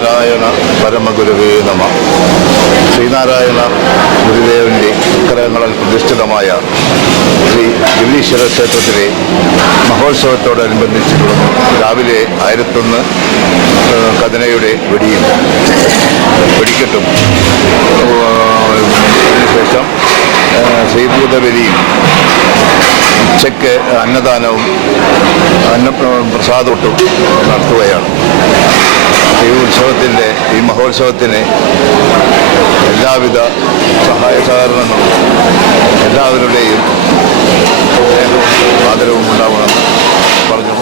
നാരായണ പരമഗുരുവേ നമ. ശ്രീനാരായണ ഗുരുദേവന്റെ വിഗ്രഹങ്ങളിൽ പ്രതിഷ്ഠിതമായ ശ്രീ ഗിരീശ്വര ക്ഷേത്രത്തിലെ മഹോത്സവത്തോടനുബന്ധിച്ച് രാവിലെ 1001 കഥനയുടെ വെടിക്കെട്ടും അതിനുശേഷം ശ്രീഭൂതബലിയും ഉച്ചയ്ക്ക് അന്നദാനവും പ്രസാദമൊട്ടും നടത്തുകയാണ്. ഈ മഹോത്സവത്തിന് എല്ലാവിധ സഹായ സഹകരണങ്ങളും എല്ലാവരുടെയും സ്നേഹവും ആദരവും ഉണ്ടാവണമെന്ന് പറഞ്ഞു.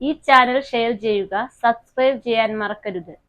ഈ ചാനൽ ഷെയർ ചെയ്യുക, സബ്സ്ക്രൈബ് ചെയ്യാൻ മറക്കരുത്.